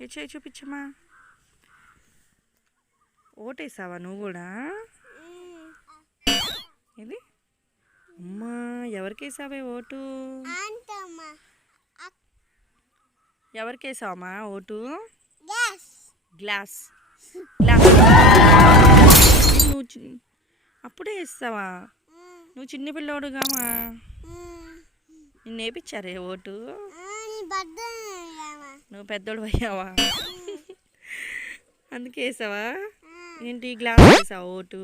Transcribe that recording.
చేయి చూపించమ్మా. ఓటేసావా నువ్వు కూడా? ఇది అమ్మా ఎవరికి వేసావే ఓటు? అంటమ్మా ఎవరికి వేసావమ్మా ఓటు? గ్లాస్. గ్లాస్. నువ్వు అప్పుడే వేస్తావా? నువ్వు చిన్న పిల్లోడుగామా నిన్ను వేపించారే ఓటు? నువ్వు పెద్దోడు అయ్యావా? అందుకే వేసావా? ఏంటి గ్లాస్ వేసావా ఓటు?